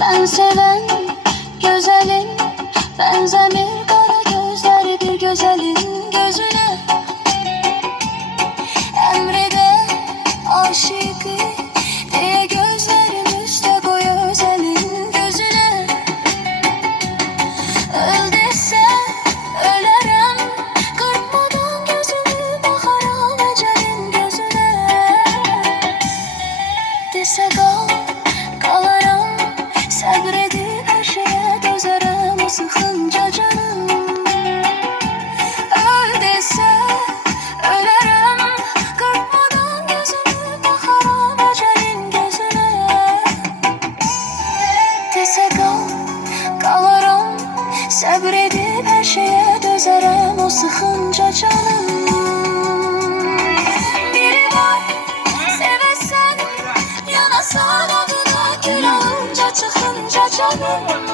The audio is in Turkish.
Ben seven güzelim, benzemir kara gözleri bir güzelin gözüne. Emrede aşıkı diye gözlerim üstte koy özelin gözüne. Öl dese ölerim, kırpmadan gözümü bakaram ecelin gözüne. Dese kal, kalarım, sabredip her şeye dözerim o sıkınca canım. Öl dese ölerim, kırpmadan gözümü bakaram ecelin gözüne. Dese kal, kalarım, sabredip her şeye dözerim o sıkınca canım. Biri var, sevesen, yanasan adına gül alınca çıkınca canım.